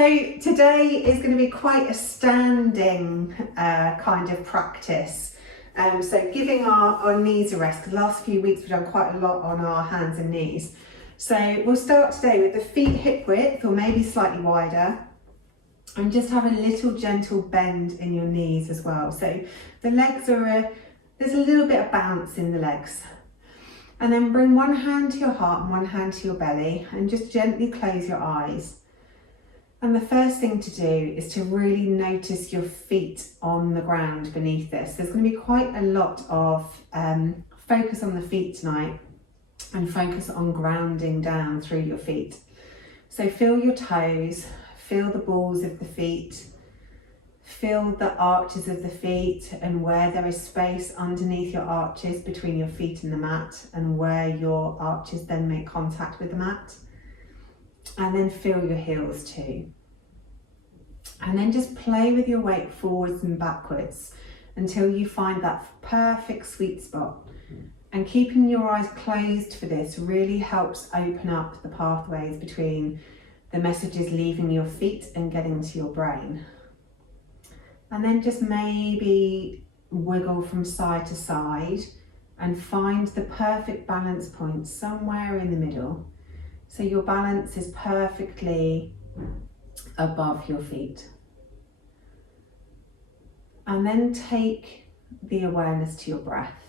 So today is going to be quite a standing kind of practice. So giving our knees a rest. The last few weeks we've done quite a lot on our hands and knees. So we'll start today with the feet hip width or maybe slightly wider, and just have a little gentle bend in your knees as well. So the legs there's a little bit of bounce in the legs. And then bring one hand to your heart and one hand to your belly and just gently close your eyes. And the first thing to do is to really notice your feet on the ground beneath this. There's going to be quite a lot of focus on the feet tonight and focus on grounding down through your feet. So feel your toes, feel the balls of the feet, feel the arches of the feet and where there is space underneath your arches between your feet and the mat, and where your arches then make contact with the mat. And then feel your heels too. And then just play with your weight forwards and backwards until you find that perfect sweet spot. And keeping your eyes closed for this really helps open up the pathways between the messages leaving your feet and getting to your brain. And then just maybe wiggle from side to side and find the perfect balance point somewhere in the middle. So your balance is perfectly above your feet. And then take the awareness to your breath.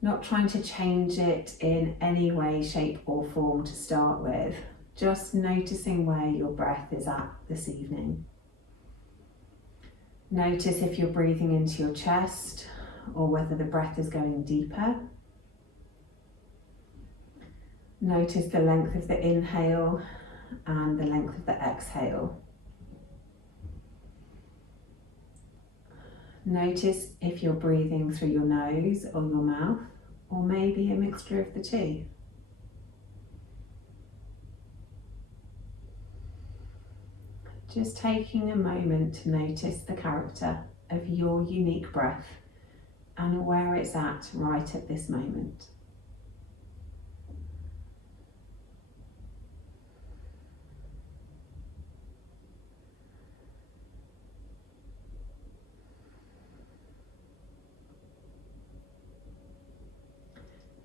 Not trying to change it in any way, shape or form to start with. Just noticing where your breath is at this evening. Notice if you're breathing into your chest or whether the breath is going deeper. Notice the length of the inhale and the length of the exhale. Notice if you're breathing through your nose or your mouth, or maybe a mixture of the two. Just taking a moment to notice the character of your unique breath and where it's at right at this moment.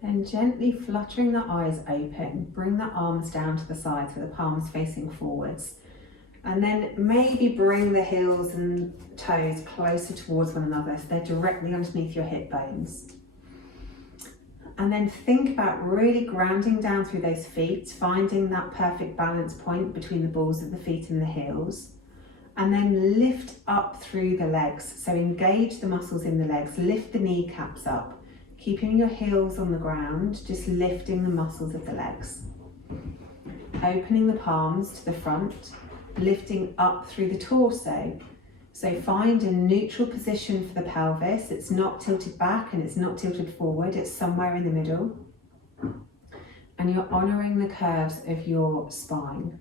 Then gently fluttering the eyes open, bring the arms down to the sides with the palms facing forwards. And then maybe bring the heels and toes closer towards one another so they're directly underneath your hip bones. And then think about really grounding down through those feet, finding that perfect balance point between the balls of the feet and the heels. And then lift up through the legs. So engage the muscles in the legs, lift the kneecaps up, keeping your heels on the ground, just lifting the muscles of the legs. Opening the palms to the front, lifting up through the torso. So find a neutral position for the pelvis. It's not tilted back and it's not tilted forward, it's somewhere in the middle. And you're honouring the curves of your spine.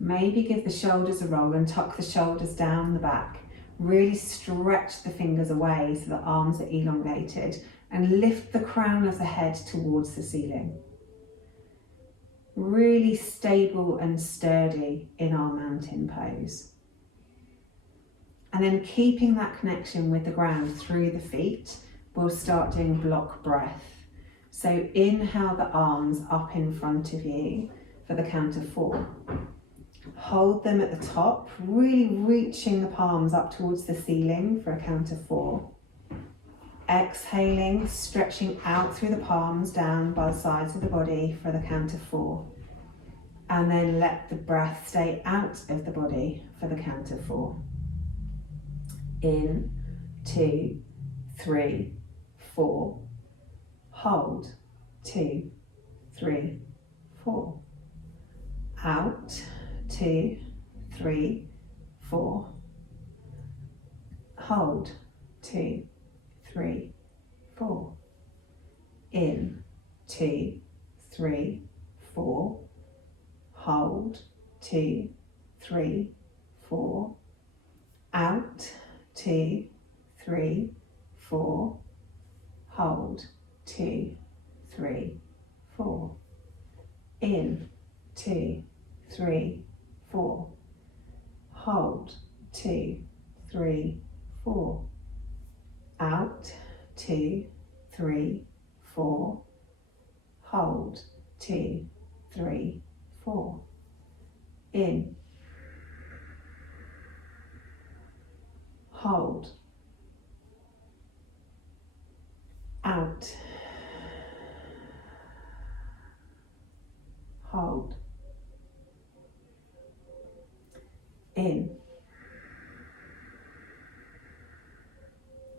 Maybe give the shoulders a roll and tuck the shoulders down the back. Really stretch the fingers away so the arms are elongated, and lift the crown of the head towards the ceiling. Really stable and sturdy in our mountain pose. And then keeping that connection with the ground through the feet, we'll start doing block breath. So inhale the arms up in front of you for the count of 4. Hold them at the top, really reaching the palms up towards the ceiling for a count of 4. Exhaling, stretching out through the palms down by the sides of the body for the count of 4. And then let the breath stay out of the body for the count of 4. In, 2, 3, 4. Hold, 2, 3, 4. Out, 2, 3, 4. Hold, 2, 3, 4. In, 2, 3, 4. Hold, 2, 3, 4. Out, 2, 3, 4. Hold, 2, 3, 4. In, 2, 3, 4. Hold, 2, 3, 4. Out, 2, 3, 4. Hold, 2, 3, 4. In. Hold. Out. Hold. In.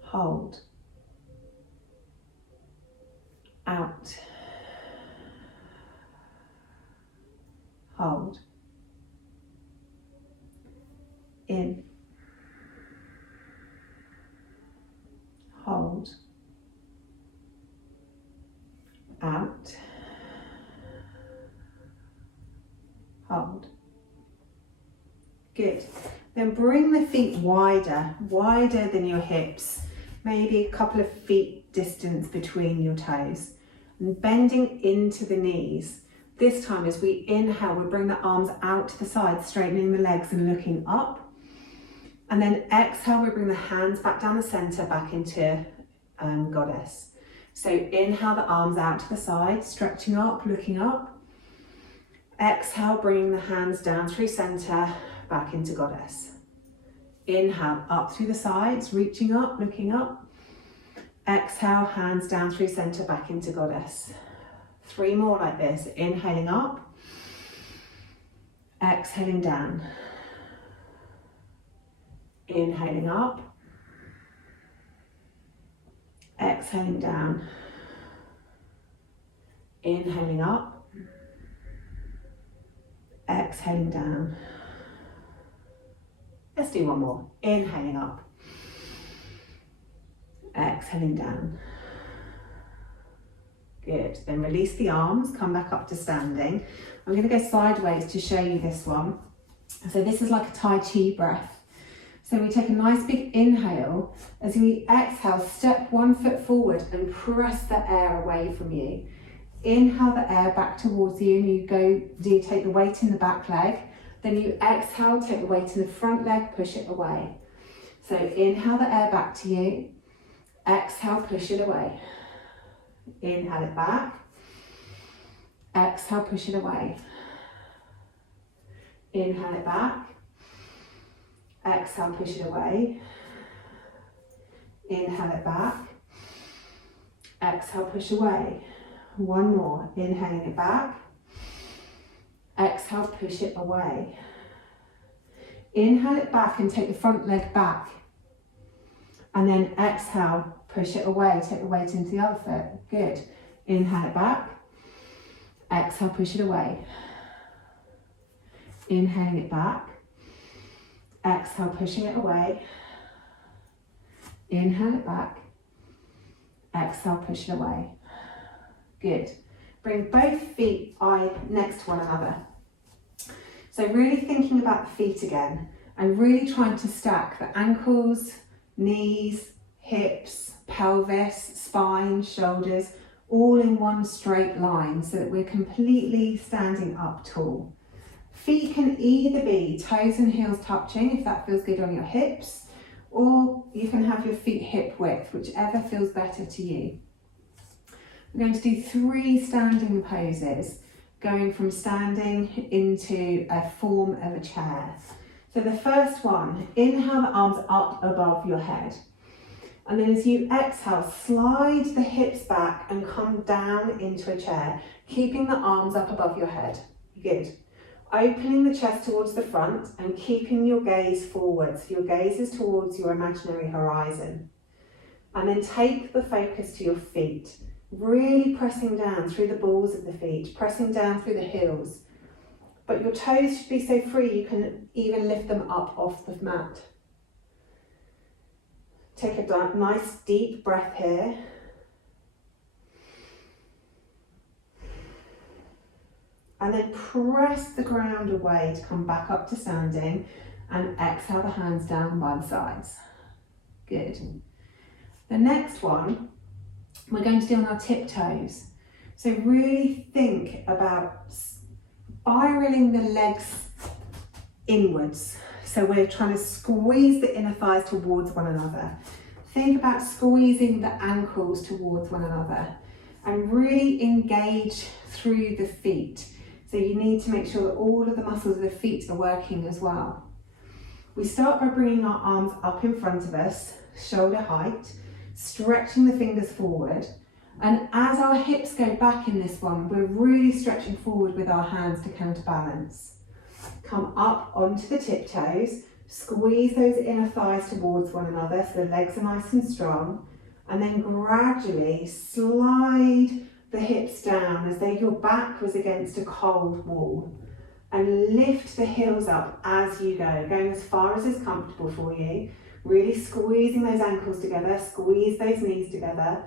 Hold. Out. Hold. In. Hold. Out. Hold. Good. Then bring the feet wider than your hips, maybe a couple of feet distance between your toes, and bending into the knees. This time as we inhale, we bring the arms out to the side, straightening the legs and looking up. And then exhale, we bring the hands back down the center, back into goddess. So inhale, the arms out to the side, stretching up, looking up. Exhale, bringing the hands down through center, back into goddess. Inhale, up through the sides, reaching up, looking up. Exhale, hands down through center, back into goddess. 3 more like this. Inhaling up, exhaling down. Inhaling up, exhaling down. Inhaling up, exhaling down. Let's do one more. Inhaling up, exhaling down. Good. Then release the arms, come back up to standing. I'm going to go sideways to show you this one. So this is like a Tai Chi breath. So we take a nice big inhale. As we exhale, step 1 foot forward and press the air away from you. Inhale the air back towards you and you take the weight in the back leg. Then you exhale, take the weight in the front leg, push it away. So inhale the air back to you. Exhale, push it away. Inhale it back. Exhale, push it away. Inhale it back. Exhale, push it away. Inhale it back. Exhale, push away. 1 more. Inhaling it back. Exhale, push it away. Inhale it back and take the front leg back. And then exhale, push it away. Take the weight into the other foot. Good. Inhale it back. Exhale, push it away. Inhaling it back. Exhale, pushing it away. Inhale it back. Exhale, push it away. Good. Bring both feet next to one another. So really thinking about the feet again and really trying to stack the ankles, knees, hips, pelvis, spine, shoulders, all in one straight line so that we're completely standing up tall. Feet can either be toes and heels touching if that feels good on your hips, or you can have your feet hip width, whichever feels better to you. We're going to do 3 standing poses, going from standing into a form of a chair. So the first one, inhale the arms up above your head. And then as you exhale, slide the hips back and come down into a chair, keeping the arms up above your head. Good. Opening the chest towards the front and keeping your gaze forwards. Your gaze is towards your imaginary horizon. And then take the focus to your feet, really pressing down through the balls of the feet, pressing down through the heels. But your toes should be so free you can even lift them up off the mat. Take a nice deep breath here. And then press the ground away to come back up to standing and exhale the hands down by the sides. Good. The next one, we're going to do on our tiptoes. So really think about spiraling the legs inwards. So we're trying to squeeze the inner thighs towards one another. Think about squeezing the ankles towards one another and really engage through the feet. So you need to make sure that all of the muscles of the feet are working as well. We start by bringing our arms up in front of us, shoulder height, stretching the fingers forward. And as our hips go back in this one, we're really stretching forward with our hands to counterbalance. Come up onto the tiptoes, squeeze those inner thighs towards one another so the legs are nice and strong, and then gradually slide the hips down as though your back was against a cold wall, and lift the heels up as you go, going as far as is comfortable for you, really squeezing those ankles together, squeeze those knees together,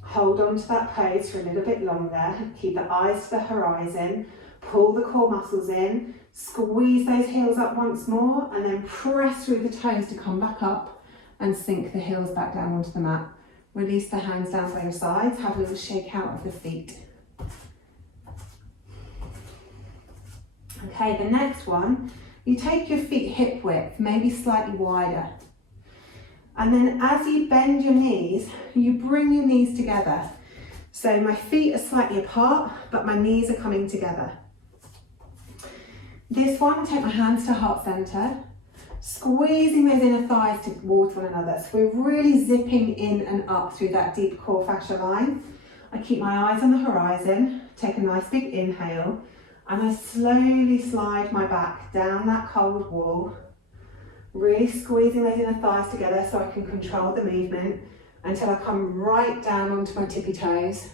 hold on to that pose for a little bit longer, keep the eyes to the horizon, pull the core muscles in, squeeze those heels up once more, and then press through the toes to come back up and sink the heels back down onto the mat. Release the hands down by your sides, have a little shake out of the feet. Okay, the next one, you take your feet hip width, maybe slightly wider. And then as you bend your knees, you bring your knees together. So my feet are slightly apart, but my knees are coming together. This one, take my hands to heart center, squeezing those inner thighs towards one another. So we're really zipping in and up through that deep core fascia line. I keep my eyes on the horizon, take a nice big inhale, and I slowly slide my back down that cold wall, really squeezing those inner thighs together so I can control the movement until I come right down onto my tippy toes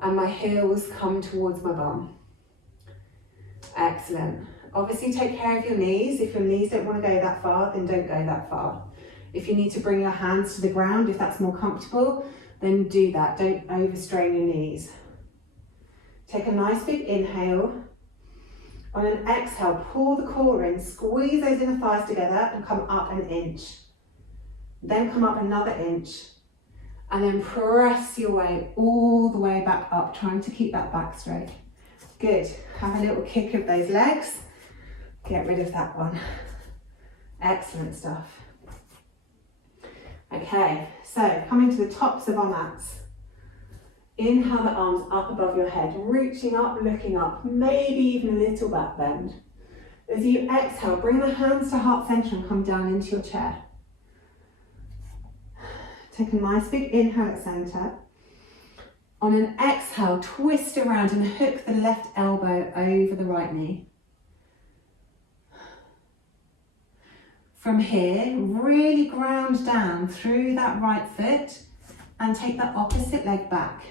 and my heels come towards my bum. Excellent. Obviously take care of your knees. If your knees don't want to go that far, then don't go that far. If you need to bring your hands to the ground, if that's more comfortable, then do that. Don't overstrain your knees. Take a nice big inhale. On an exhale, pull the core in, squeeze those inner thighs together and come up an inch. Then come up another inch. And then press your way all the way back up, trying to keep that back straight. Good. Have a little kick of those legs. Get rid of that one. Excellent stuff. Okay, so coming to the tops of our mats. Inhale the arms up above your head, reaching up, looking up, maybe even a little back bend. As you exhale, bring the hands to heart center and come down into your chair. Take a nice big inhale at center. On an exhale, twist around and hook the left elbow over the right knee. From here, really ground down through that right foot and take that opposite leg back.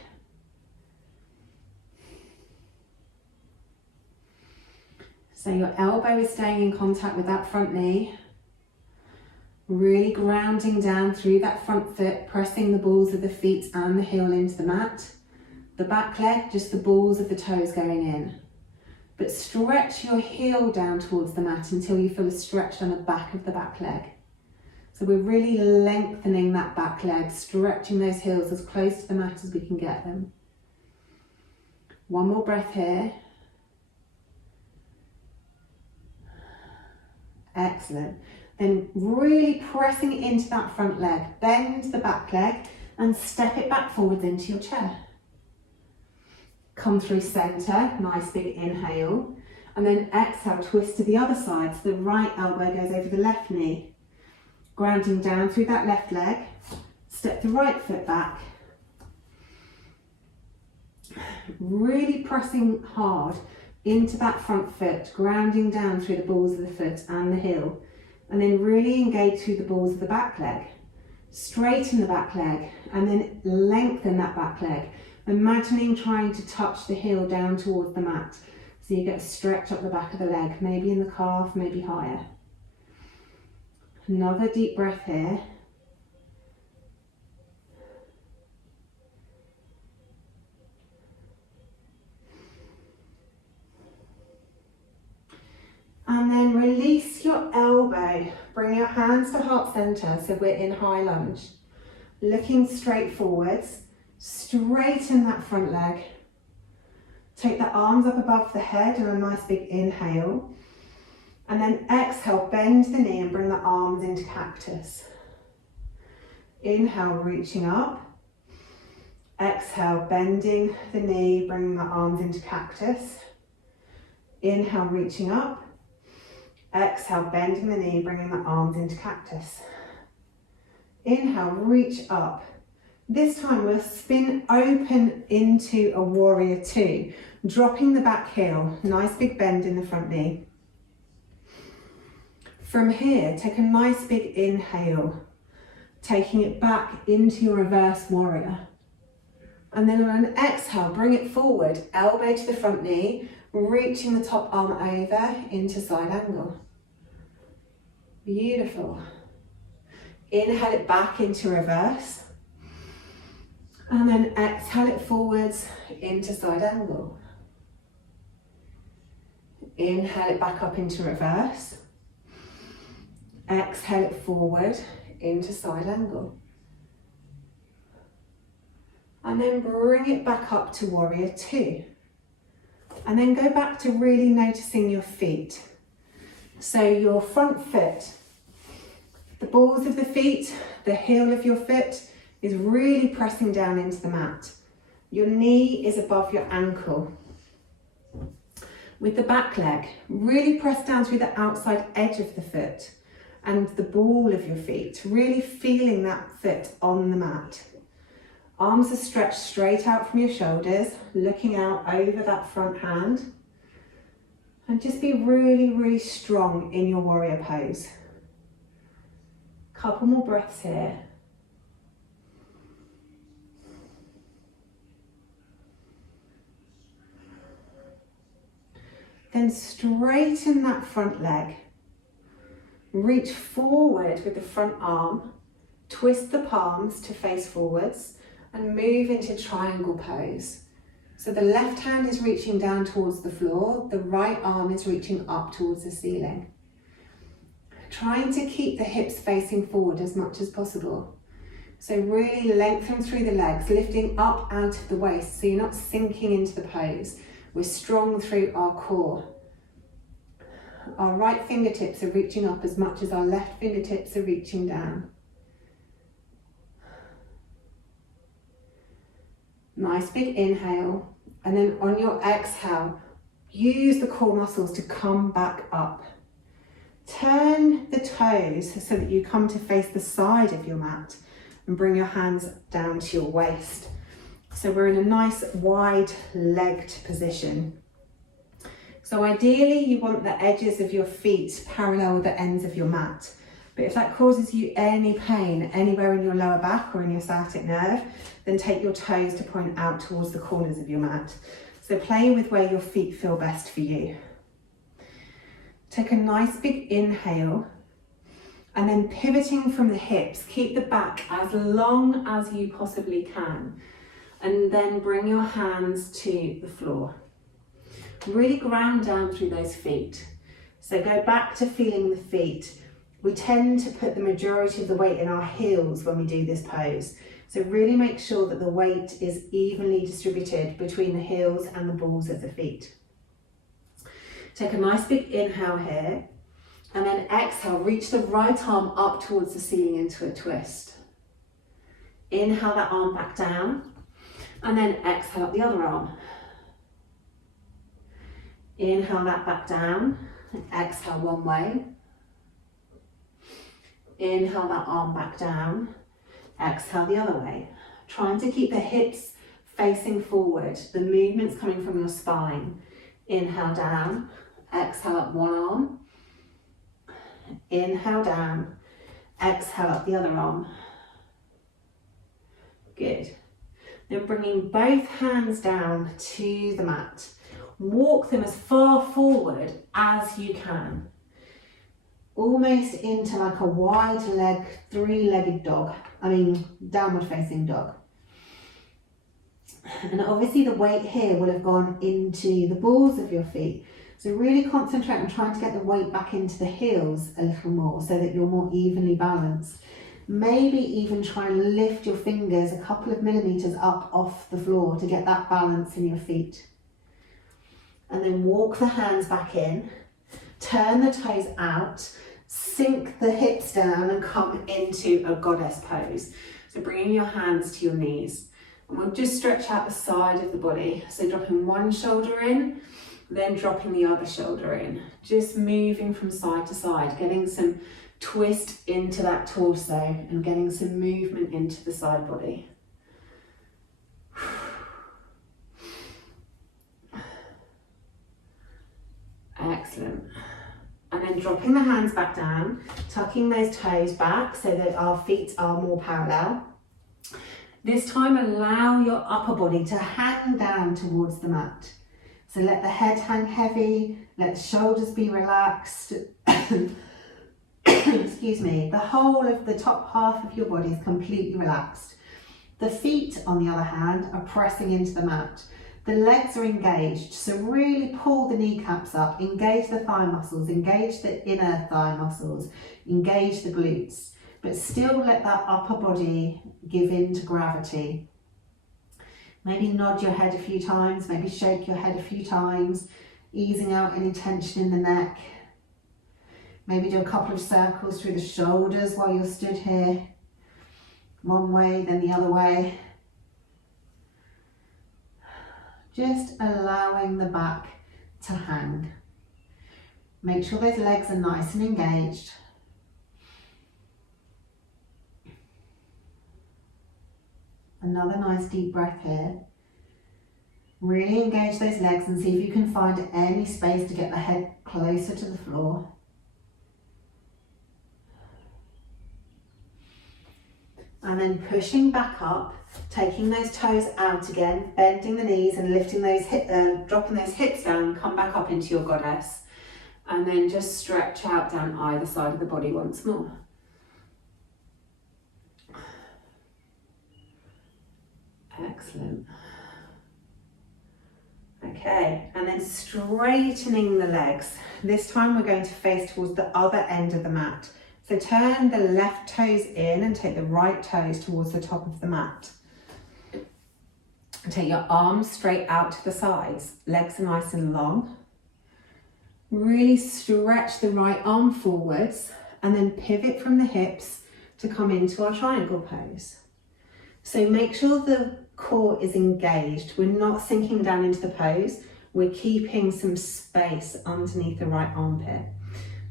So your elbow is staying in contact with that front knee. Really grounding down through that front foot, pressing the balls of the feet and the heel into the mat. The back leg, just the balls of the toes going in. But stretch your heel down towards the mat until you feel a stretch on the back of the back leg. So we're really lengthening that back leg, stretching those heels as close to the mat as we can get them. One more breath here. Excellent. Then really pressing into that front leg, bend the back leg and step it back forwards into your chair. Come through center, nice big inhale, and then exhale, twist to the other side so the right elbow goes over the left knee. Grounding down through that left leg, step the right foot back. Really pressing hard into that front foot, grounding down through the balls of the foot and the heel, and then really engage through the balls of the back leg. Straighten the back leg and then lengthen that back leg. Imagining trying to touch the heel down towards the mat. So you get a stretch up the back of the leg, maybe in the calf, maybe higher. Another deep breath here. And then release your elbow. Bring your hands to heart center so we're in high lunge. Looking straight forwards. Straighten that front leg. Take the arms up above the head and a nice big inhale. And then exhale, bend the knee and bring the arms into cactus. Inhale, reaching up. Exhale, bending the knee, bringing the arms into cactus. Inhale, reaching up. Exhale, bending the knee, bringing the arms into cactus. Inhale, reach up. This time we'll spin open into a warrior two, dropping the back heel, nice big bend in the front knee. From here, take a nice big inhale, taking it back into your reverse warrior. And then on an exhale, bring it forward, elbow to the front knee, reaching the top arm over into side angle. Beautiful. Inhale it back into reverse. And then exhale it forwards into side angle. Inhale it back up into reverse. Exhale it forward into side angle. And then bring it back up to warrior two. And then go back to really noticing your feet. So your front foot, the balls of the feet, the heel of your foot is really pressing down into the mat. Your knee is above your ankle. With the back leg, really press down through the outside edge of the foot and the ball of your feet, really feeling that foot on the mat. Arms are stretched straight out from your shoulders, looking out over that front hand. And just be really, really strong in your warrior pose. Couple more breaths here. Then straighten that front leg. Reach forward with the front arm. Twist the palms to face forwards and move into triangle pose. So the left hand is reaching down towards the floor, the right arm is reaching up towards the ceiling. Trying to keep the hips facing forward as much as possible. So really lengthen through the legs, lifting up out of the waist so you're not sinking into the pose. We're strong through our core. Our right fingertips are reaching up as much as our left fingertips are reaching down. Nice big inhale, and then on your exhale, use the core muscles to come back up. Turn the toes so that you come to face the side of your mat and bring your hands down to your waist. So we're in a nice wide legged position. So ideally you want the edges of your feet parallel with the ends of your mat. But if that causes you any pain anywhere in your lower back or in your sciatic nerve, then take your toes to point out towards the corners of your mat. So play with where your feet feel best for you. Take a nice big inhale, and then pivoting from the hips, keep the back as long as you possibly can. And then bring your hands to the floor. Really ground down through those feet. So go back to feeling the feet. We tend to put the majority of the weight in our heels when we do this pose. So really make sure that the weight is evenly distributed between the heels and the balls of the feet. Take a nice big inhale here, and then exhale, reach the right arm up towards the ceiling into a twist. Inhale that arm back down, and then exhale up the other arm. Inhale that back down, exhale one way. Inhale that arm back down, exhale the other way. Trying to keep the hips facing forward, the movement's coming from your spine. Inhale down, exhale up one arm. Inhale down, exhale up the other arm. Good. Then bringing both hands down to the mat. Walk them as far forward as you can. Almost into like a wide leg, three-legged dog. Downward facing dog. And obviously the weight here will have gone into the balls of your feet. So really concentrate on trying to get the weight back into the heels a little more so that you're more evenly balanced. Maybe even try and lift your fingers a couple of millimeters up off the floor to get that balance in your feet. And then walk the hands back in. Turn the toes out, sink the hips down and come into a goddess pose. So bringing your hands to your knees. And we'll just stretch out the side of the body. So dropping one shoulder in, then dropping the other shoulder in. Just moving from side to side, getting some twist into that torso and getting some movement into the side body. Excellent. And then dropping the hands back down, tucking those toes back so that our feet are more parallel. This time allow your upper body to hang down towards the mat. So let the head hang heavy, let the shoulders be relaxed. Excuse me, the whole of the top half of your body is completely relaxed. The feet, on the other hand, are pressing into the mat. The legs are engaged, so really pull the kneecaps up, engage the thigh muscles, engage the inner thigh muscles, engage the glutes, but still let that upper body give in to gravity. Maybe nod your head a few times, maybe shake your head a few times, easing out any tension in the neck. Maybe do a couple of circles through the shoulders while you're stood here. One way, then the other way. Just allowing the back to hang. Make sure those legs are nice and engaged. Another nice deep breath here. Really engage those legs and see if you can find any space to get the head closer to the floor. And then pushing back up, taking those toes out again, bending the knees and lifting those dropping those hips down, come back up into your goddess. And then just stretch out down either side of the body once more. Excellent. Okay, and then straightening the legs. This time we're going to face towards the other end of the mat. So turn the left toes in and take the right toes towards the top of the mat. And take your arms straight out to the sides. Legs are nice and long. Really stretch the right arm forwards and then pivot from the hips to come into our triangle pose. So make sure the core is engaged. We're not sinking down into the pose. We're keeping some space underneath the right armpit.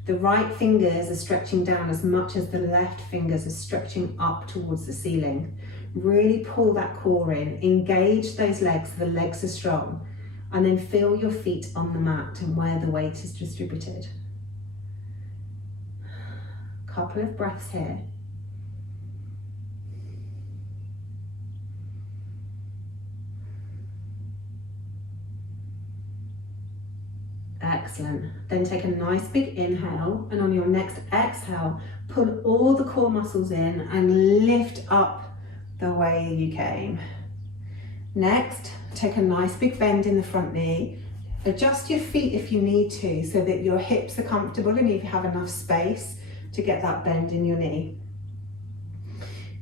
The right fingers are stretching down as much as the left fingers are stretching up towards the ceiling. Really pull that core in, engage those legs so the legs are strong, and then feel your feet on the mat and where the weight is distributed. Couple of breaths here. Excellent. Then take a nice big inhale, and on your next exhale, pull all the core muscles in and lift up the way you came. Next, take a nice big bend in the front knee. Adjust your feet if you need to so that your hips are comfortable and you have enough space to get that bend in your knee.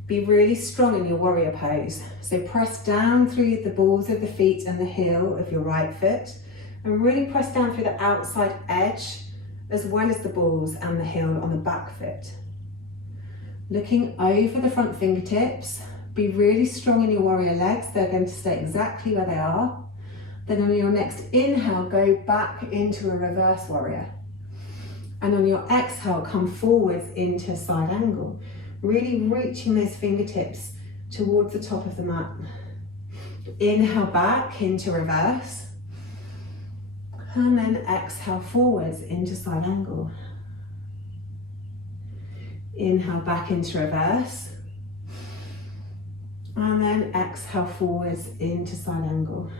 Be really strong in your warrior pose. So press down through the balls of the feet and the heel of your right foot, and really press down through the outside edge as well as the balls and the heel on the back foot. Looking over the front fingertips, be really strong in your warrior legs. They're going to stay exactly where they are. Then on your next inhale, go back into a reverse warrior. And on your exhale, come forwards into a side angle. Really reaching those fingertips towards the top of the mat. Inhale back into reverse. And then exhale forwards into side angle. Inhale back into reverse. And then exhale forwards into side angle.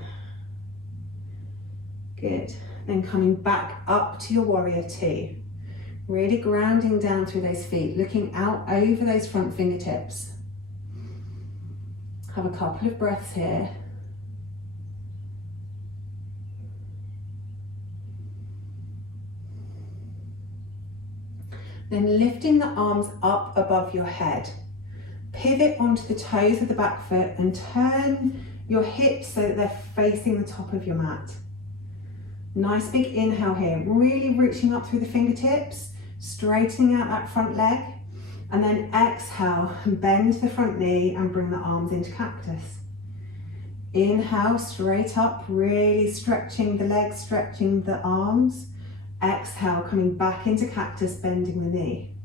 Good. Then coming back up to your warrior two. Really grounding down through those feet, looking out over those front fingertips. Have a couple of breaths here. Then lifting the arms up above your head. Pivot onto the toes of the back foot and turn your hips so that they're facing the top of your mat. Nice big inhale here, really reaching up through the fingertips, straightening out that front leg, and then exhale, bend the front knee and bring the arms into cactus. Inhale, straight up, really stretching the legs, stretching the arms. Exhale, coming back into cactus, bending the knee.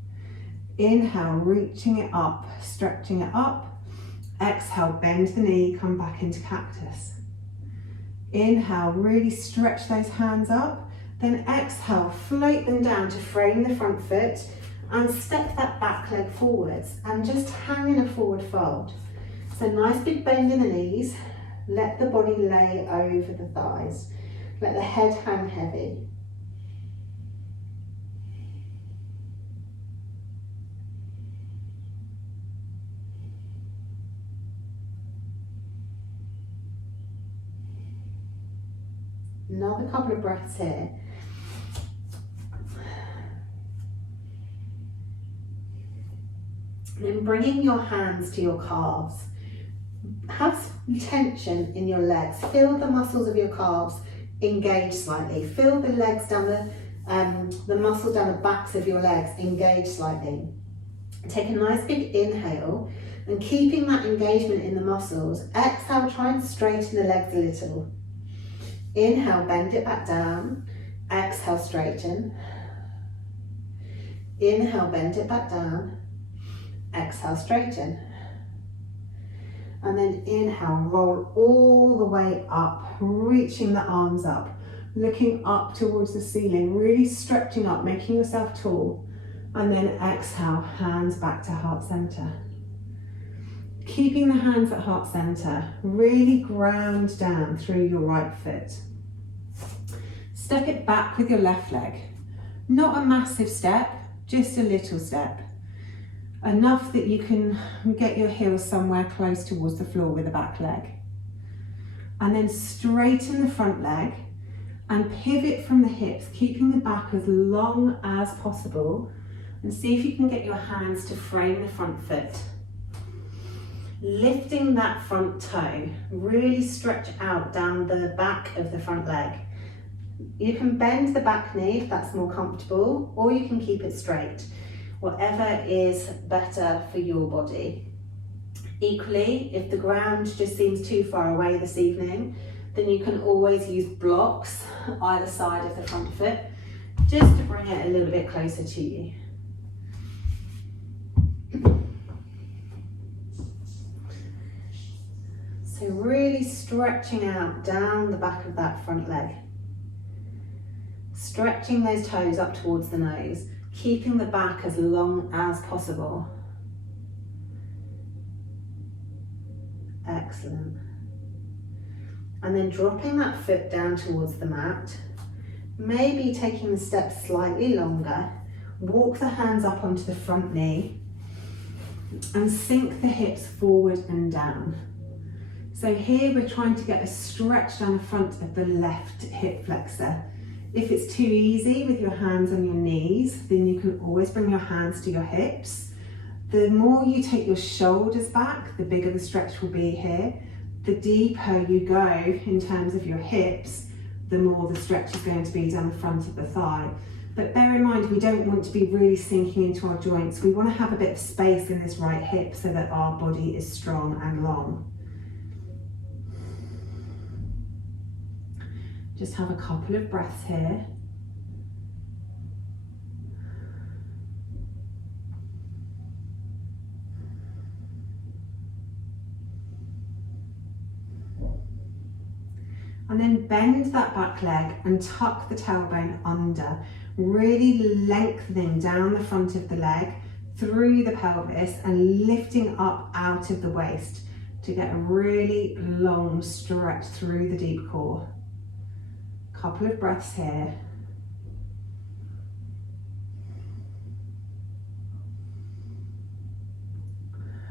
Inhale, reaching it up, stretching it up. Exhale, bend the knee, come back into cactus. Inhale, really stretch those hands up. Then exhale, float them down to frame the front foot and step that back leg forwards and just hang in a forward fold. So nice big bend in the knees. Let the body lay over the thighs. Let the head hang heavy. Another couple of breaths here. Then bringing your hands to your calves. Have tension in your legs. Feel the muscles of your calves engage slightly. Feel the legs down the muscle down the backs of your legs engage slightly. Take a nice big inhale and keeping that engagement in the muscles, exhale, try and straighten the legs a little. Inhale, bend it back down. Exhale, straighten. Inhale, bend it back down. Exhale, straighten. And then inhale, roll all the way up, reaching the arms up, looking up towards the ceiling, really stretching up, making yourself tall. And then exhale, hands back to heart center. Keeping the hands at heart center, really ground down through your right foot. Step it back with your left leg. Not a massive step, just a little step. Enough that you can get your heels somewhere close towards the floor with the back leg. And then straighten the front leg and pivot from the hips, keeping the back as long as possible. And see if you can get your hands to frame the front foot. Lifting that front toe, really stretch out down the back of the front leg. You can bend the back knee if that's more comfortable, or you can keep it straight. Whatever is better for your body. Equally, if the ground just seems too far away this evening, then you can always use blocks either side of the front foot, just to bring it a little bit closer to you. So really stretching out down the back of that front leg. Stretching those toes up towards the nose, keeping the back as long as possible. Excellent. And then dropping that foot down towards the mat, maybe taking the step slightly longer, walk the hands up onto the front knee and sink the hips forward and down. So here we're trying to get a stretch down the front of the left hip flexor. If it's too easy with your hands on your knees, then you can always bring your hands to your hips. The more you take your shoulders back, the bigger the stretch will be here. The deeper you go in terms of your hips, the more the stretch is going to be down the front of the thigh. But bear in mind, we don't want to be really sinking into our joints. We want to have a bit of space in this right hip so that our body is strong and long. Just have a couple of breaths here. And then bend that back leg and tuck the tailbone under, really lengthening down the front of the leg, through the pelvis and lifting up out of the waist to get a really long stretch through the deep core. Couple of breaths here.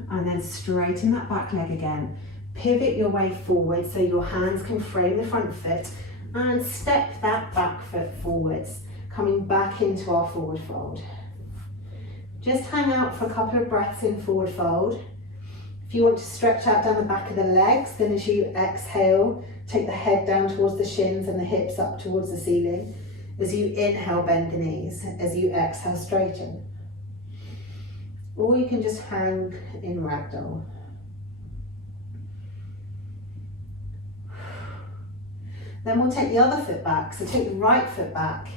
And then straighten that back leg again. Pivot your way forward so your hands can frame the front foot and step that back foot forwards, coming back into our forward fold. Just hang out for a couple of breaths in forward fold. If you want to stretch out down the back of the legs, then as you exhale, Take the head down towards the shins and the hips up towards the ceiling. As you inhale, bend the knees. As you exhale, straighten. Or you can just hang in ragdoll. Then we'll take the other foot back. So take the right foot back.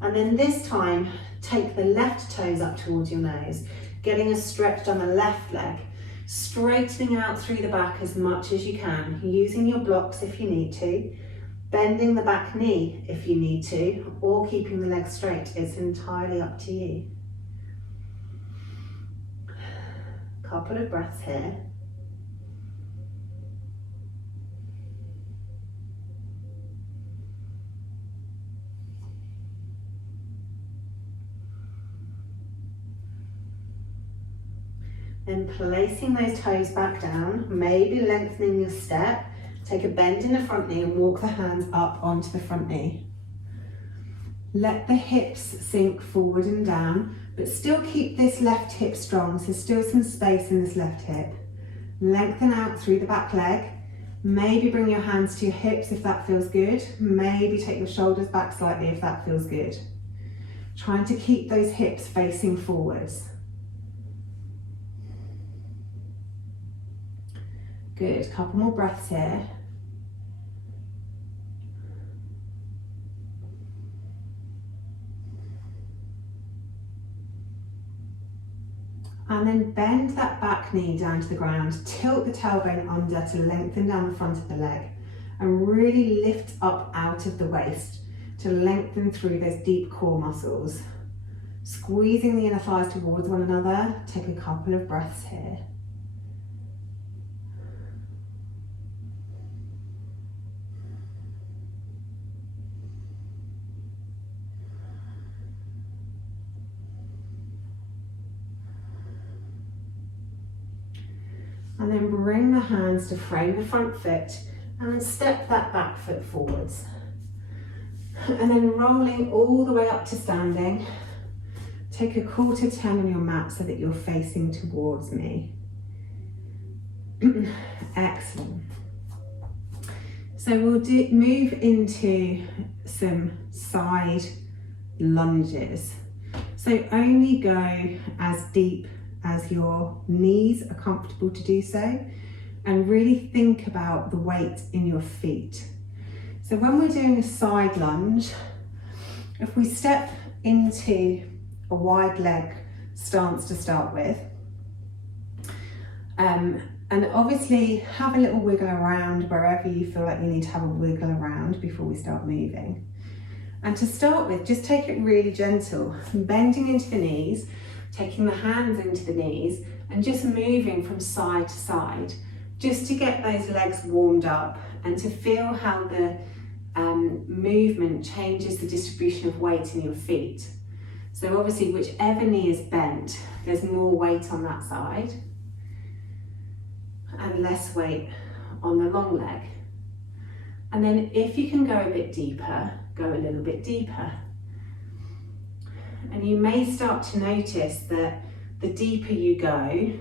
And then this time, take the left toes up towards your nose, getting a stretch on the left leg, straightening out through the back as much as you can, using your blocks if you need to, bending the back knee if you need to, or keeping the leg straight. It's entirely up to you. Couple of breaths here. Then placing those toes back down, maybe lengthening your step. Take a bend in the front knee and walk the hands up onto the front knee. Let the hips sink forward and down, but still keep this left hip strong, so still some space in this left hip. Lengthen out through the back leg. Maybe bring your hands to your hips if that feels good. Maybe take your shoulders back slightly if that feels good. Trying to keep those hips facing forwards. Good, couple more breaths here. And then bend that back knee down to the ground, tilt the tailbone under to lengthen down the front of the leg, and really lift up out of the waist to lengthen through those deep core muscles. Squeezing the inner thighs towards one another. Take a couple of breaths here. And then bring the hands to frame the front foot and then step that back foot forwards. And then rolling all the way up to standing. Take a quarter turn on your mat so that you're facing towards me. Excellent. So we'll move into some side lunges. So only go as deep as your knees are comfortable to do so, and really think about the weight in your feet. So when we're doing a side lunge, if we step into a wide leg stance to start with, and obviously have a little wiggle around wherever you feel like you need to have a wiggle around before we start moving. And to start with, just take it really gentle, bending into the knees, taking the hands into the knees and just moving from side to side, just to get those legs warmed up and to feel how the movement changes the distribution of weight in your feet. So obviously whichever knee is bent, there's more weight on that side and less weight on the long leg. And then if you can go a bit deeper, go a little bit deeper. And you may start to notice that the deeper you go,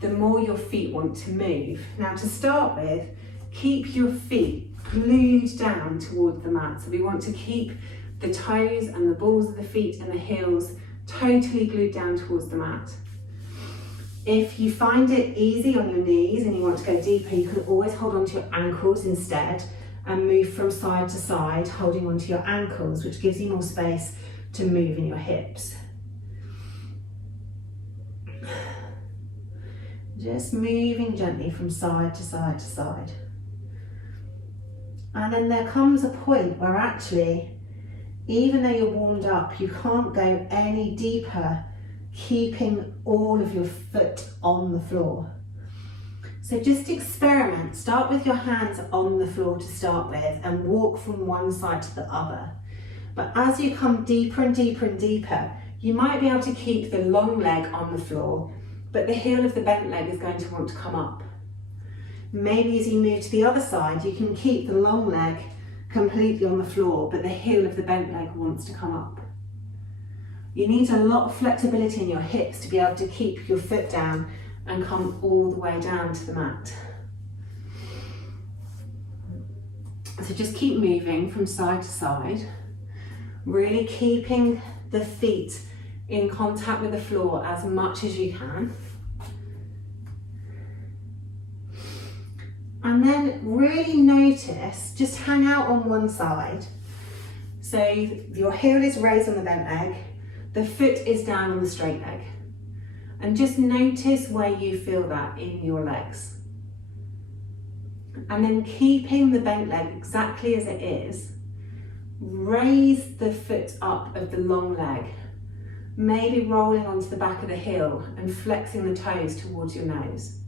the more your feet want to move. Now to start with, keep your feet glued down towards the mat. So we want to keep the toes and the balls of the feet and the heels totally glued down towards the mat. If you find it easy on your knees and you want to go deeper, you can always hold on to your ankles instead and move from side to side, holding onto your ankles, which gives you more space to move in your hips. Just moving gently from side to side to side. And then there comes a point where actually, even though you're warmed up, you can't go any deeper, keeping all of your foot on the floor. So just experiment. Start with your hands on the floor to start with and walk from one side to the other. But as you come deeper and deeper and deeper, you might be able to keep the long leg on the floor, but the heel of the bent leg is going to want to come up. Maybe as you move to the other side, you can keep the long leg completely on the floor, but the heel of the bent leg wants to come up. You need a lot of flexibility in your hips to be able to keep your foot down and come all the way down to the mat. So just keep moving from side to side, really keeping the feet in contact with the floor as much as you can. And then really notice, just hang out on one side. So your heel is raised on the bent leg, the foot is down on the straight leg. And just notice where you feel that in your legs. And then keeping the bent leg exactly as it is, raise the foot up of the long leg, maybe rolling onto the back of the heel and flexing the toes towards your nose.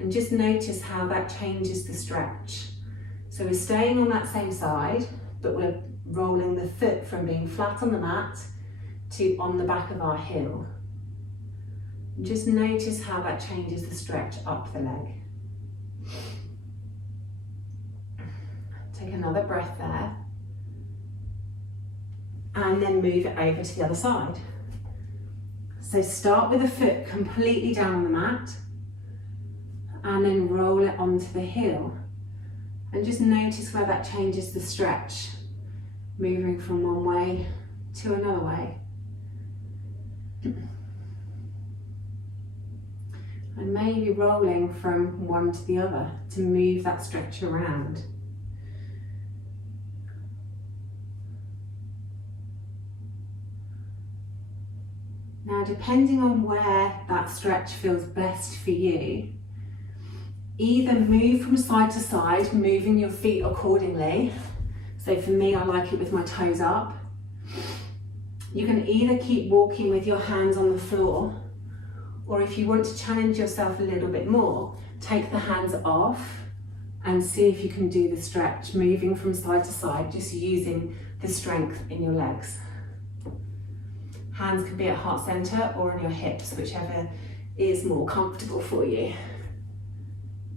And just notice how that changes the stretch. So we're staying on that same side, but we're rolling the foot from being flat on the mat to on the back of our heel. And just notice how that changes the stretch up the leg. Take another breath there. And then move it over to the other side. So start with the foot completely down on the mat, and then roll it onto the heel. And just notice where that changes the stretch, moving from one way to another way. And maybe rolling from one to the other to move that stretch around. Now, depending on where that stretch feels best for you, either move from side to side, moving your feet accordingly. So for me, I like it with my toes up. You can either keep walking with your hands on the floor, or if you want to challenge yourself a little bit more, take the hands off and see if you can do the stretch, moving from side to side, just using the strength in your legs. Hands can be at heart center or on your hips, whichever is more comfortable for you.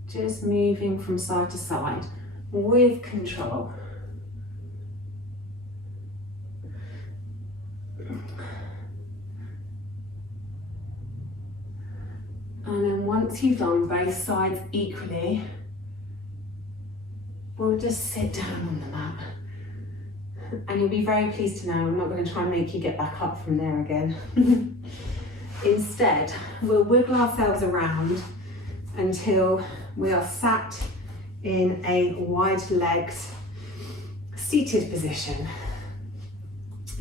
Just moving from side to side with control. And then once you've done both sides equally, we'll just sit down on the mat. And you'll be very pleased to know I'm not going to try and make you get back up from there again. Instead, we'll wiggle ourselves around until we are sat in a wide-legged seated position.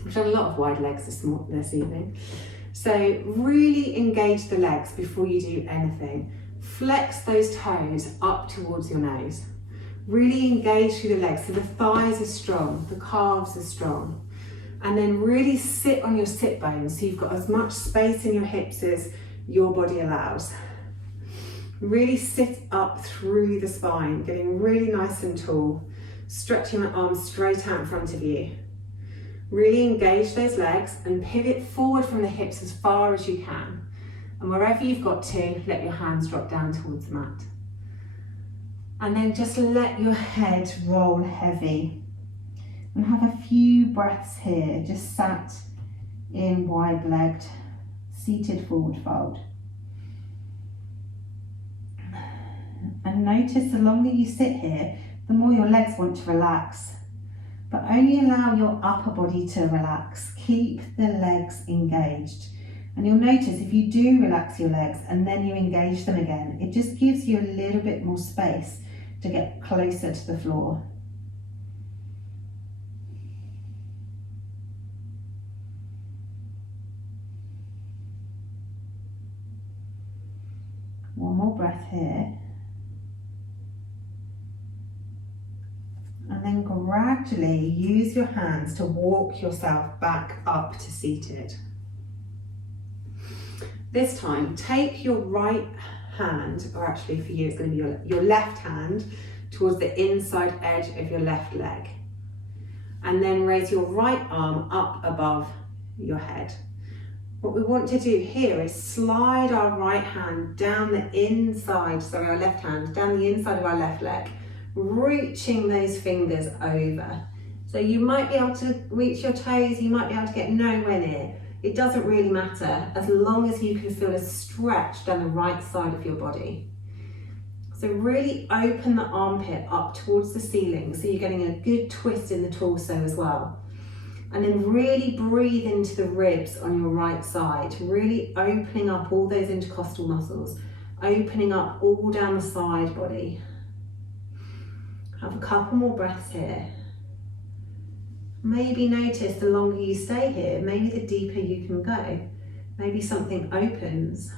We've done a lot of wide legs this evening. So really engage the legs before you do anything. Flex those toes up towards your nose. Really engage through the legs so the thighs are strong, the calves are strong. And then really sit on your sit bones so you've got as much space in your hips as your body allows. Really sit up through the spine, getting really nice and tall, stretching the arms straight out in front of you. Really engage those legs and pivot forward from the hips as far as you can. And wherever you've got to, let your hands drop down towards the mat. And then just let your head roll heavy. And have a few breaths here, just sat in wide-legged, seated forward fold. And notice the longer you sit here, the more your legs want to relax. But only allow your upper body to relax. Keep the legs engaged. And you'll notice if you do relax your legs and then you engage them again, it just gives you a little bit more space to get closer to the floor. One more breath here. And then gradually use your hands to walk yourself back up to seated. This time, take your right hand, or actually for you it's going to be your left hand, towards the inside edge of your left leg. And then raise your right arm up above your head. What we want to do here is slide our right hand down the inside, sorry, our left hand, down the inside of our left leg, reaching those fingers over. So you might be able to reach your toes, you might be able to get nowhere near. It doesn't really matter as long as you can feel a stretch down the right side of your body. So really open the armpit up towards the ceiling so you're getting a good twist in the torso as well. And then really breathe into the ribs on your right side, really opening up all those intercostal muscles, opening up all down the side body. Have a couple more breaths here. Maybe notice the longer you stay here, maybe the deeper you can go. Maybe something opens.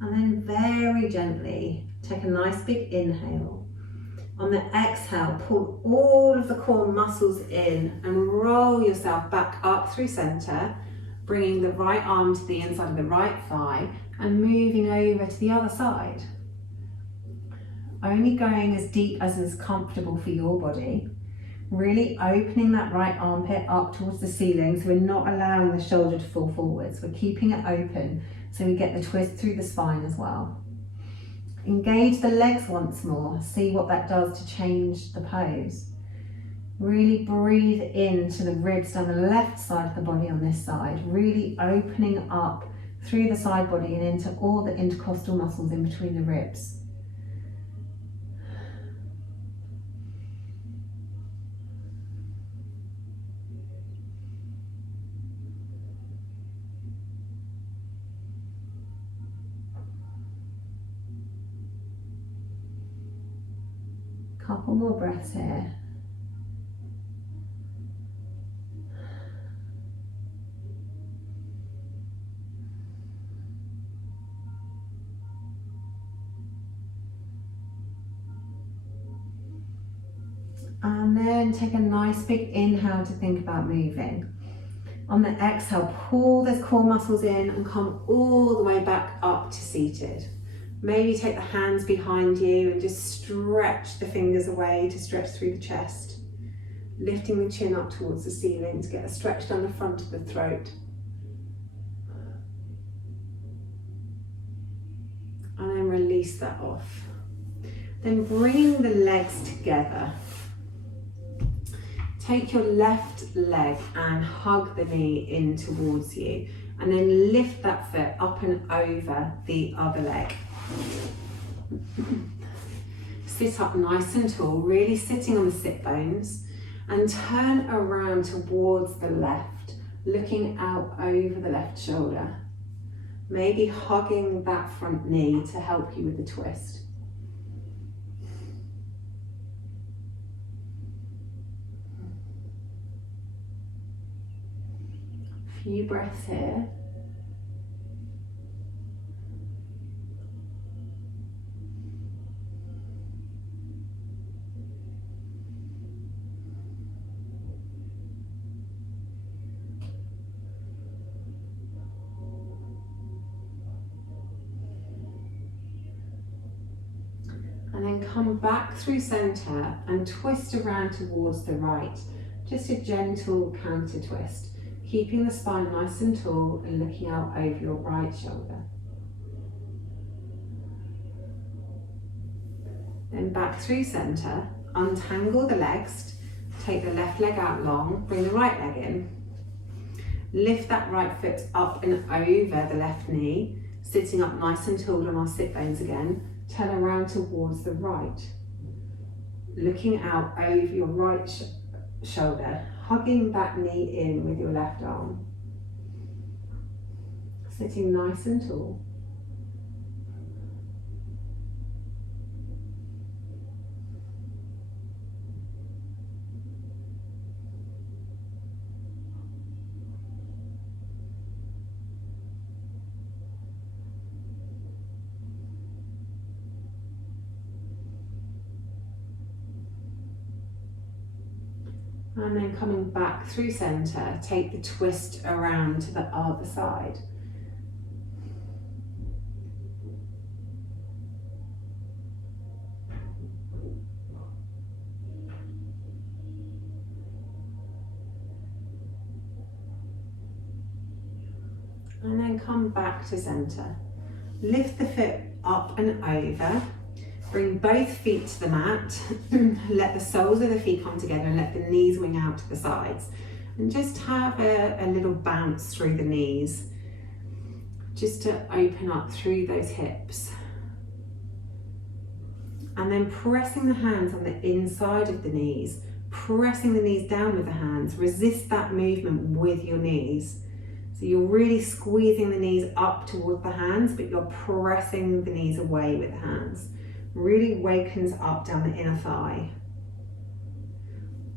And then very gently, take a nice big inhale. On the exhale, pull all of the core muscles in and roll yourself back up through center, bringing the right arm to the inside of the right thigh and moving over to the other side. Only going as deep as is comfortable for your body. Really opening that right armpit up towards the ceiling so we're not allowing the shoulder to fall forwards. We're keeping it open so we get the twist through the spine as well. Engage the legs once more. See what that does to change the pose. Really breathe into the ribs down the left side of the body on this side. Really opening up through the side body and into all the intercostal muscles in between the ribs. Couple more breaths here. And then take a nice big inhale to think about moving. On the exhale, pull those core muscles in and come all the way back up to seated. Maybe take the hands behind you and just stretch the fingers away to stretch through the chest. Lifting the chin up towards the ceiling to get a stretch down the front of the throat. And then release that off. Then bring the legs together. Take your left leg and hug the knee in towards you. And then lift that foot up and over the other leg. Sit up nice and tall, really sitting on the sit bones, and turn around towards the left, looking out over the left shoulder. Maybe hugging that front knee to help you with the twist. A few breaths here. And then come back through center and twist around towards the right. Just a gentle counter twist, keeping the spine nice and tall and looking out over your right shoulder. Then back through center, untangle the legs, take the left leg out long, bring the right leg in. Lift that right foot up and over the left knee, sitting up nice and tall on our sit bones again. Turn around towards the right, looking out over your right shoulder, hugging that knee in with your left arm. Sitting nice and tall. And then coming back through center, take the twist around to the other side. And then come back to center. Lift the foot up and over. Bring both feet to the mat. Let the soles of the feet come together and let the knees wing out to the sides. And just have a little bounce through the knees, just to open up through those hips. And then pressing the hands on the inside of the knees, pressing the knees down with the hands. Resist that movement with your knees. So you're really squeezing the knees up towards the hands, but you're pressing the knees away with the hands. Really wakens up down the inner thigh.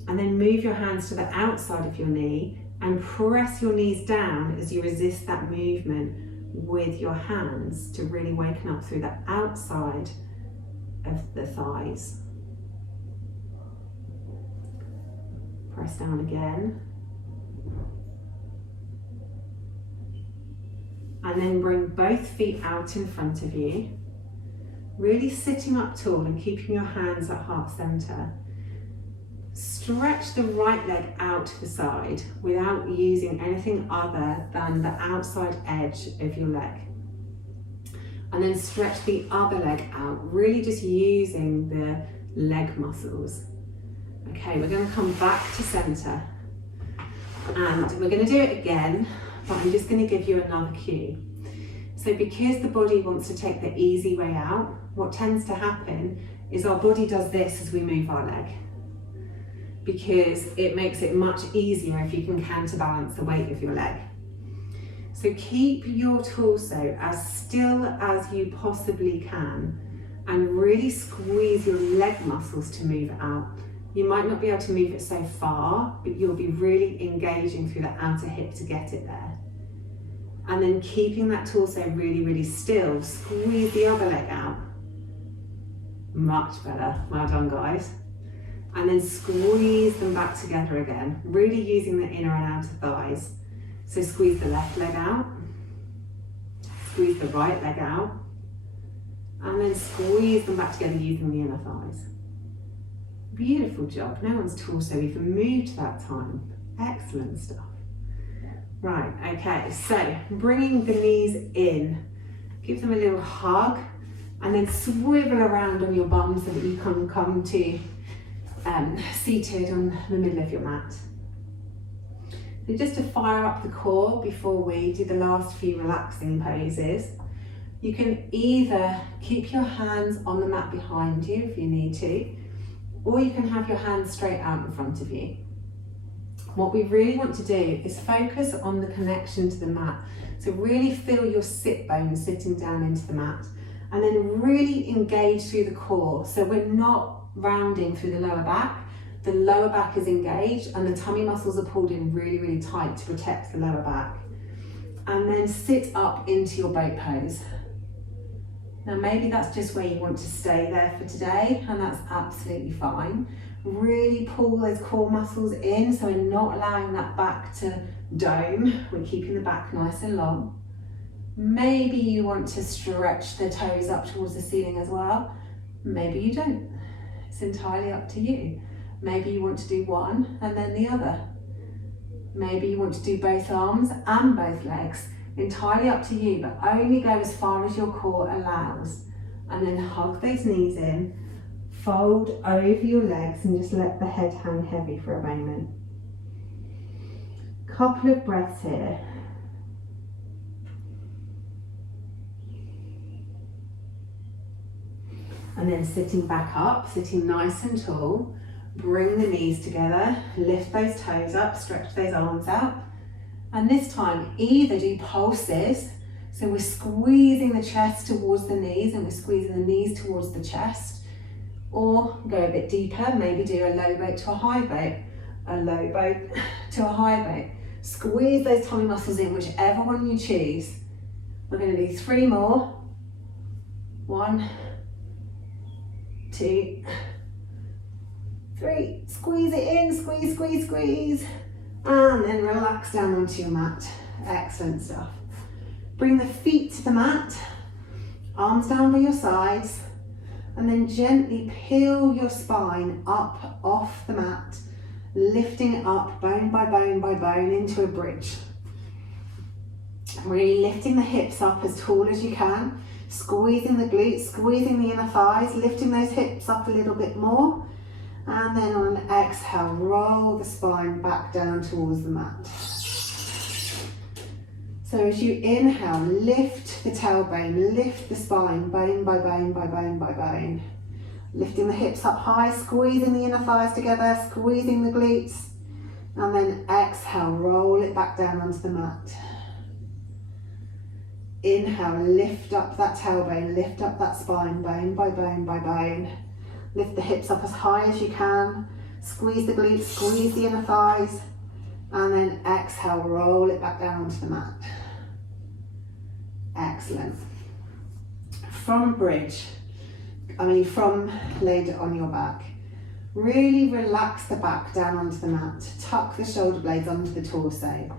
And then move your hands to the outside of your knee and press your knees down as you resist that movement with your hands to really waken up through the outside of the thighs. Press down again. And then bring both feet out in front of you. Really sitting up tall and keeping your hands at heart center. Stretch the right leg out to the side without using anything other than the outside edge of your leg. And then stretch the other leg out, really just using the leg muscles. Okay, we're going to come back to center. And we're going to do it again, but I'm just going to give you another cue. So because the body wants to take the easy way out, what tends to happen is our body does this as we move our leg, because it makes it much easier if you can counterbalance the weight of your leg. So keep your torso as still as you possibly can and really squeeze your leg muscles to move it out. You might not be able to move it so far, but you'll be really engaging through the outer hip to get it there. And then keeping that torso really, really still, squeeze the other leg out. Much better, well done guys. And then squeeze them back together again, really using the inner and outer thighs. So squeeze the left leg out, squeeze the right leg out, and then squeeze them back together using the inner thighs. Beautiful job. No one's torso even moved that time. Excellent stuff. Right, okay, so bringing the knees in, give them a little hug, and then swivel around on your bum so that you can come to seated on the middle of your mat. So just to fire up the core before we do the last few relaxing poses, you can either keep your hands on the mat behind you if you need to, or you can have your hands straight out in front of you. What we really want to do is focus on the connection to the mat. So really feel your sit bones sitting down into the mat, and then really engage through the core. So we're not rounding through the lower back. The lower back is engaged and the tummy muscles are pulled in really, really tight to protect the lower back. And then sit up into your boat pose. Now maybe that's just where you want to stay there for today, and that's absolutely fine. Really pull those core muscles in, so we're not allowing that back to dome. We're keeping the back nice and long. Maybe you want to stretch the toes up towards the ceiling as well. Maybe you don't. It's entirely up to you. Maybe you want to do one and then the other. Maybe you want to do both arms and both legs. Entirely up to you, but only go as far as your core allows. And then hug those knees in, fold over your legs and just let the head hang heavy for a moment. Couple of breaths here. And then sitting back up, sitting nice and tall, bring the knees together, lift those toes up, stretch those arms out. And this time, either do pulses, so we're squeezing the chest towards the knees and we're squeezing the knees towards the chest, or go a bit deeper, maybe do a low boat to a high boat, a low boat to a high boat. Squeeze those tummy muscles in, whichever one you choose. We're going to do 3 more. 1, 2, 3. Squeeze it in, squeeze, squeeze, squeeze. And then relax down onto your mat. Excellent stuff. Bring the feet to the mat, arms down by your sides, and then gently peel your spine up off the mat, lifting it up bone by bone by bone into a bridge. Really lifting the hips up as tall as you can, squeezing the glutes, squeezing the inner thighs, lifting those hips up a little bit more. And then on an exhale, roll the spine back down towards the mat. So as you inhale, lift the tailbone, lift the spine, bone by bone by bone by bone. Lifting the hips up high, squeezing the inner thighs together, squeezing the glutes. And then exhale, roll it back down onto the mat. Inhale, lift up that tailbone, lift up that spine, bone by bone by bone. Lift the hips up as high as you can. Squeeze the glutes, squeeze the inner thighs. And then exhale, roll it back down onto the mat. Excellent. From laid on your back, really relax the back down onto the mat. Tuck the shoulder blades onto the torso.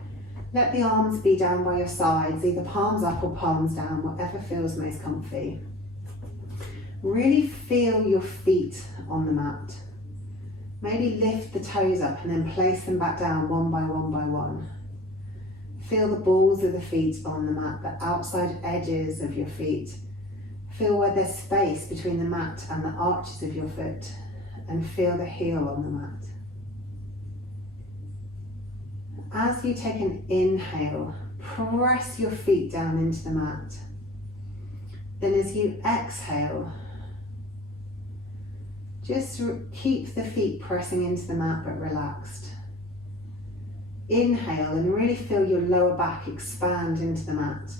Let the arms be down by your sides, either palms up or palms down, whatever feels most comfy. Really feel your feet on the mat. Maybe lift the toes up and then place them back down one by one by one. Feel the balls of the feet on the mat, the outside edges of your feet. Feel where there's space between the mat and the arches of your foot, and feel the heel on the mat. As you take an inhale, press your feet down into the mat. Then as you exhale, just keep the feet pressing into the mat but relaxed. Inhale and really feel your lower back expand into the mat.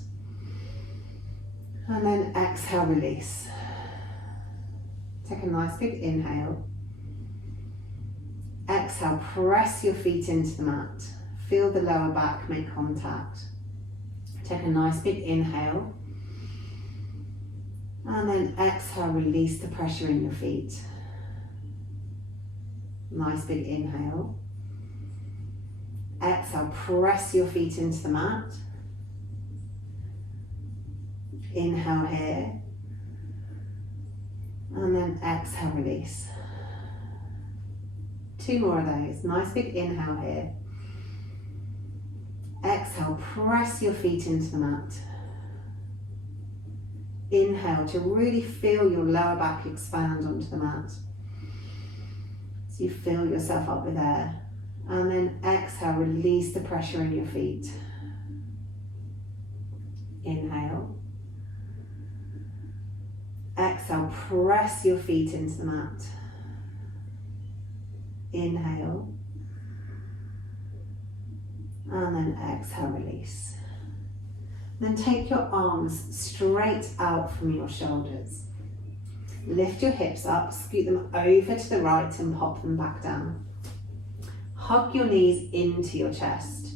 And then exhale, release. Take a nice big inhale. Exhale, press your feet into the mat. Feel the lower back make contact. Take a nice big inhale. And then exhale, release the pressure in your feet. Nice big inhale. Exhale, press your feet into the mat. Inhale here. And then exhale, release. 2 more of those. Nice big inhale here. Exhale, press your feet into the mat. Inhale to really feel your lower back expand onto the mat. So you fill yourself up with air. And then exhale, release the pressure in your feet. Inhale. Exhale, press your feet into the mat. Inhale. And then exhale, release. Then take your arms straight out from your shoulders. Lift your hips up, scoot them over to the right and pop them back down. Hug your knees into your chest.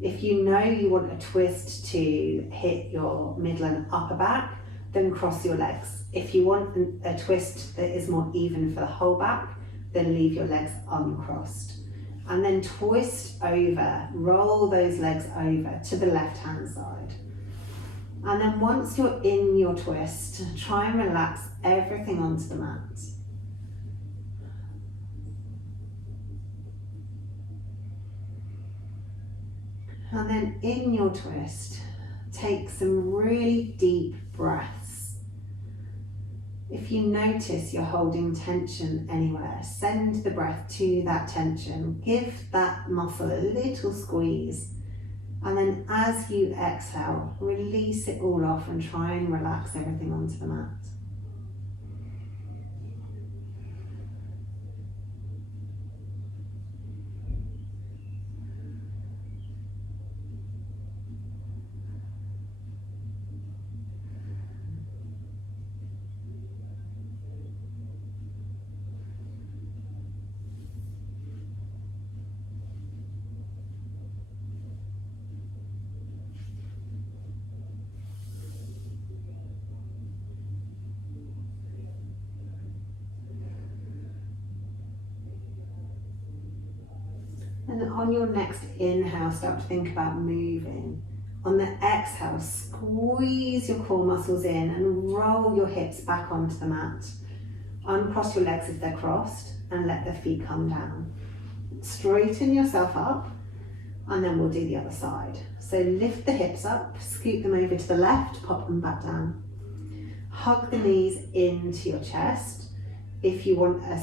If you know you want a twist to hit your middle and upper back, then cross your legs. If you want a twist that is more even for the whole back, then leave your legs uncrossed. And then twist over, roll those legs over to the left-hand side. And then once you're in your twist, try and relax everything onto the mat. And then in your twist, take some really deep breaths. If you notice you're holding tension anywhere, send the breath to that tension. Give that muscle a little squeeze. And then as you exhale, release it all off and try and relax everything onto the mat. And on your next inhale, start to think about moving. On the exhale, squeeze your core muscles in and roll your hips back onto the mat. Uncross your legs if they're crossed and let the feet come down. Straighten yourself up And then we'll do the other side. So lift the hips up, scoot them over to the left, pop them back down. Hug the knees into your chest. If you want a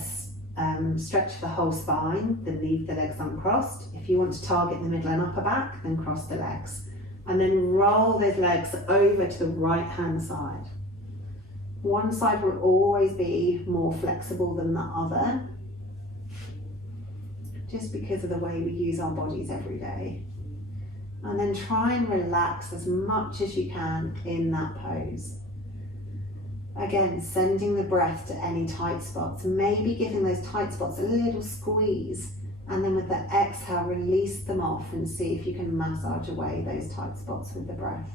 stretch of the whole spine, then leave the legs uncrossed. If you want to target the middle and upper back, then cross the legs. And then roll those legs over to the right hand side. One side will always be more flexible than the other, just because of the way we use our bodies every day. And then try and relax as much as you can in that pose. Again, sending the breath to any tight spots, maybe giving those tight spots a little squeeze, and then with the exhale, release them off and see if you can massage away those tight spots with the breath.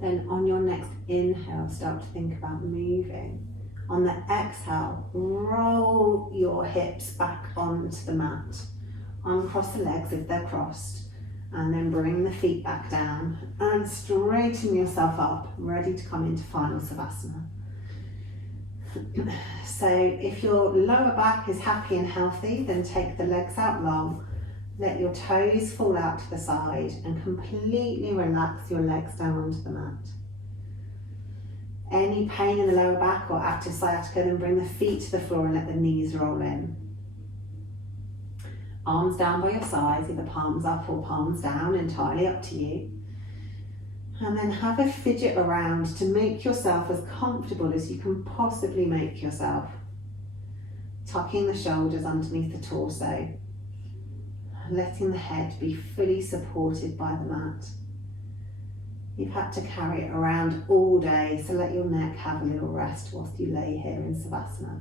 Then on your next inhale, start to think about moving. On the exhale, roll your hips back onto the mat. Uncross the legs if they're crossed, and then bring the feet back down and straighten yourself up, ready to come into final Savasana. So if your lower back is happy and healthy, then take the legs out long. Let your toes fall out to the side and completely relax your legs down onto the mat. Any pain in the lower back or active sciatica, then bring the feet to the floor and let the knees roll in. Arms down by your sides, either palms up or palms down, entirely up to you. And then have a fidget around to make yourself as comfortable as you can possibly make yourself. Tucking the shoulders underneath the torso. Letting the head be fully supported by the mat. You've had to carry it around all day, so let your neck have a little rest whilst you lay here in Savasana.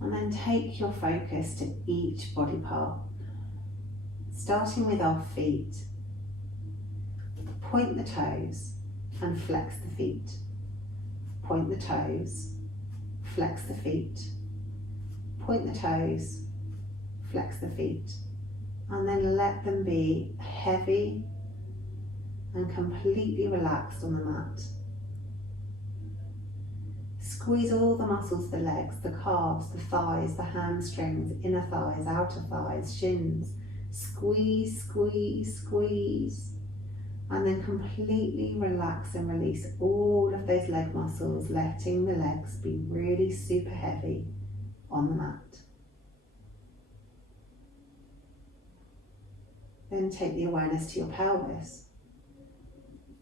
And then take your focus to each body part, starting with our feet. Point the toes and flex the feet. Point the toes, flex the feet. Point the toes, flex the feet, and then let them be heavy and completely relaxed on the mat. Squeeze all the muscles of the legs, the calves, the thighs, the hamstrings, inner thighs, outer thighs, shins. Squeeze, squeeze, squeeze, and then completely relax and release all of those leg muscles, letting the legs be really super heavy on the mat. Then take the awareness to your pelvis.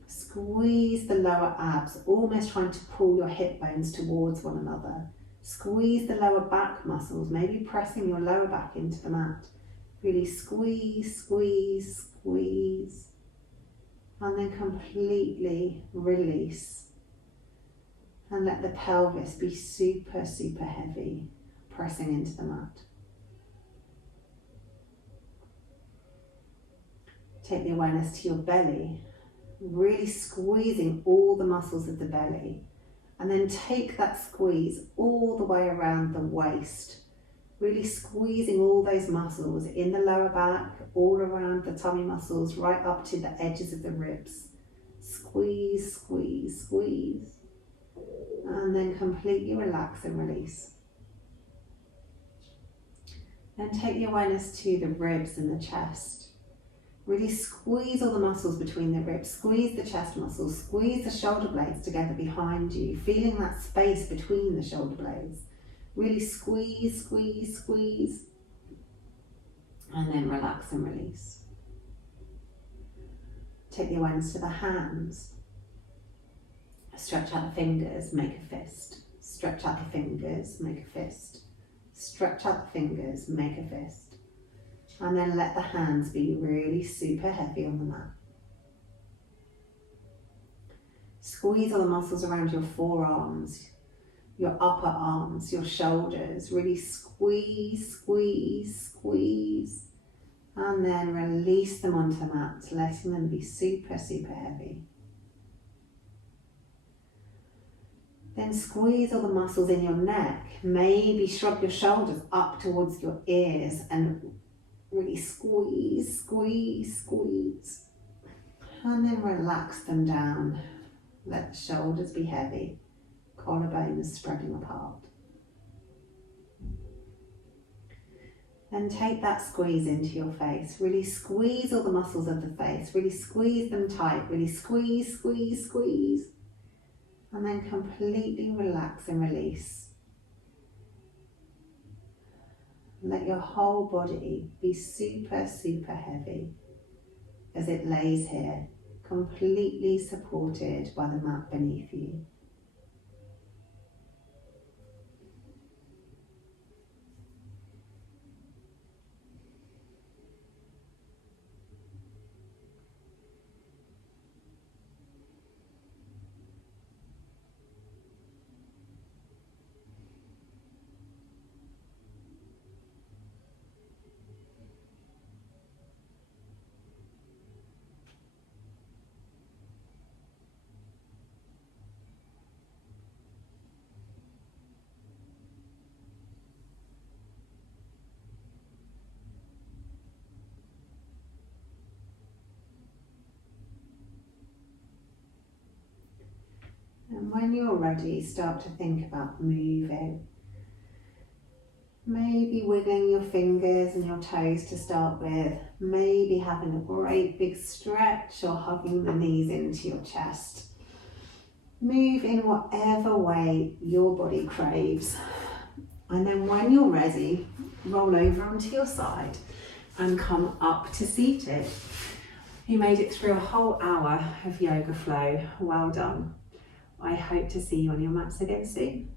Squeeze the lower abs, almost trying to pull your hip bones towards one another. Squeeze the lower back muscles, maybe pressing your lower back into the mat. Really squeeze, squeeze, squeeze, and then completely release. And let the pelvis be super, super heavy, pressing into the mat. Take the awareness to your belly, really squeezing all the muscles of the belly, and then take that squeeze all the way around the waist, really squeezing all those muscles in the lower back, all around the tummy muscles, right up to the edges of the ribs. Squeeze, squeeze, squeeze, and then completely relax and release. Then take the awareness to the ribs and the chest. Really squeeze all the muscles between the ribs, squeeze the chest muscles, squeeze the shoulder blades together behind you, feeling that space between the shoulder blades. Really squeeze, squeeze, squeeze, and then relax and release. Take the awareness to the hands. Stretch out the fingers, make a fist. Stretch out the fingers, make a fist. Stretch out the fingers, make a fist. And then let the hands be really super heavy on the mat. Squeeze all the muscles around your forearms, your upper arms, your shoulders. Really squeeze, squeeze, squeeze. And then release them onto the mat, letting them be super, super heavy. Then squeeze all the muscles in your neck. Maybe shrug your shoulders up towards your ears and really squeeze, squeeze, squeeze. And then relax them down. Let the shoulders be heavy. Collarbones spreading apart. Then take that squeeze into your face. Really squeeze all the muscles of the face. Really squeeze them tight. Really squeeze, squeeze, squeeze. And then completely relax and release. Let your whole body be super, super heavy as it lays here, completely supported by the mat beneath you. And when you're ready, start to think about moving. Maybe wiggling your fingers and your toes to start with. Maybe having a great big stretch or hugging the knees into your chest. Move in whatever way your body craves. And then when you're ready, roll over onto your side and come up to seated. You made it through a whole hour of yoga flow. Well done. I hope to see you on your mats again soon.